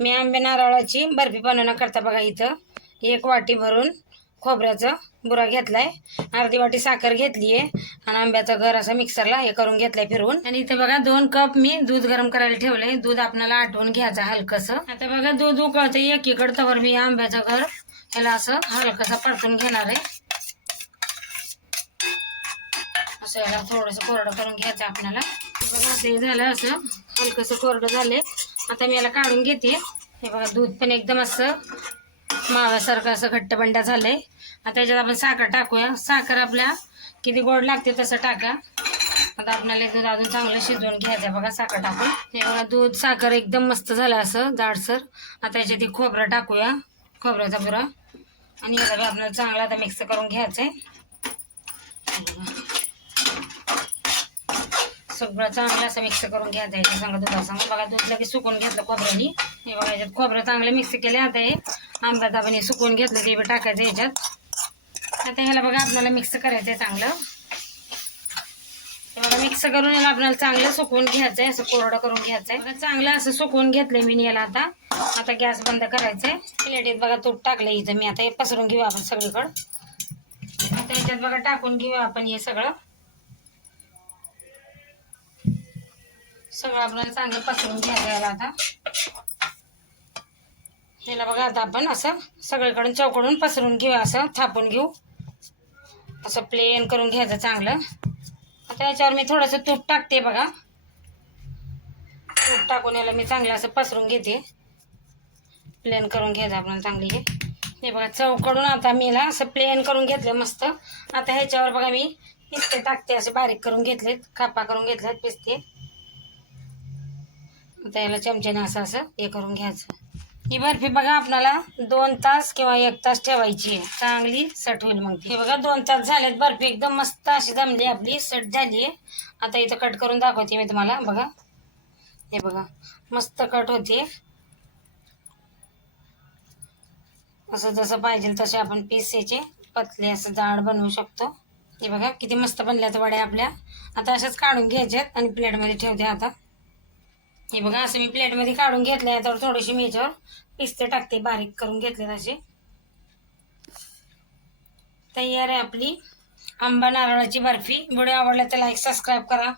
मी आंबे नारळाची बर्फी बनवण्याकरता बघा इथं. एक वाटी भरून खोबऱ्याचं बुरा घेतलाय. अर्धी वाटी साखर घेतली आहे आणि आंब्याचं घर असं मिक्सरला हे करून घेतलंय फिरवून. आणि इथं बघा दोन कप मी दूध गरम करायला ठेवलंय. दूध आपल्याला आटवून घ्यायचं हलकंसं. आता बघा दूध उकळतं एकीकडं तर मी आंब्याचं घर ह्याला असं हलकंसं परतून घेणार आहे. असं याला थोडंसं कोरडं करून घ्यायचं आपल्याला. बघा असं झालं असं. हलकंसं कोरडं झाले आता मी याला काढून घेते. हे बघा दूध पण एकदम असं माव्यासारखं असं घट्टबंडा झालंय. आता त्याच्यात आपण साखर टाकूया. साखर आपल्या किती गोड लागते तसं टाका. आता आपल्याला दूध अजून चांगलं शिजवून घ्यायचं बघा साखर टाकून. हे बघा दूध साखर एकदम मस्त झालं असं जाडसर. आता याच्यात हे खोबरं टाकूया. खोबऱ्याचा पुरा. आणि याला आपल्याला चांगला आता मिक्स करून घ्यायचं आहे सगळं चांगलं असं मिक्स करून घ्यायचं आहे सांगा दुधा सांगा बघा दूध लगेच सुकून घेतलं खोबऱ्यानी. हे बघा याच्यात खोबरं चांगलं मिक्स केले आता हे. आंबा दाबाने सुकून घेतलं ते बी टाकायचं याच्यात. आता ह्याला बघा आपल्याला मिक्स करायचं आहे चांगलं बघा मिक्स करून याला आपल्याला चांगलं सुकवून घ्यायचं आहे असं कोरडं करून घ्यायचं आहे चांगलं असं सुकवून घेतलंय मी याला आता. आता गॅस बंद करायचं आहे प्लेटीत बघा तूप टाकलं इथं मी. आता हे पसरून घेऊ आपण सगळीकडं. आता याच्यात बघा टाकून घेऊ आपण हे सगळं. सगळं आपल्याला चांगलं पसरून घ्यायला आता. त्याला बघा आता आपण असं सगळीकडून चौकडून पसरून घेऊ असं थापून घेऊ. असं प्लेन करून घ्यायचं चांगलं. आता याच्यावर मी थोडंसं तूप टाकते बघा. तूप टाकून याला मी चांगलं असं पसरून घेते. प्लेन करून घ्यायचं आपल्याला चांगली हे. हे बघा चौकडून आता मी ना असं प्लेन करून घेतलं मस्त. आता ह्याच्यावर बघा मी पिस्ते टाकते असे बारीक करून घेतलेत कापा करून घेतल्यात पिस्ते. आता याला चमच्याने असं असं हे करून घ्यायचं. ही बर्फी बघा आपल्याला दोन तास किंवा एक तास ठेवायची आहे. चांगली सट होईल मग हे बघा दोन तास झालेत बर्फी. एकदम मस्त अशी जमली आपली सट झाली आहे आता इथं कट करून दाखवते मी तुम्हाला. बघा. हे बघा मस्त कट होते. असं जसं पाहिजे तसे आपण पीस याचे पतले असं जाड बनवू शकतो. हे बघा किती मस्त बनल्यात वड्या आपल्या. आता अशाच काढून घ्यायच्यात आणि प्लेटमध्ये ठेवते आता. हे बघा असं मी प्लेटमध्ये काढून घेतलंय. तर थोडीशी मी याच्यावर पिस्ते टाकते बारीक करून घेतले असे. तयार आहे आपली आंबा नारळाची बर्फी. व्हिडिओ आवडला तर लाईक सबस्क्राईब करा.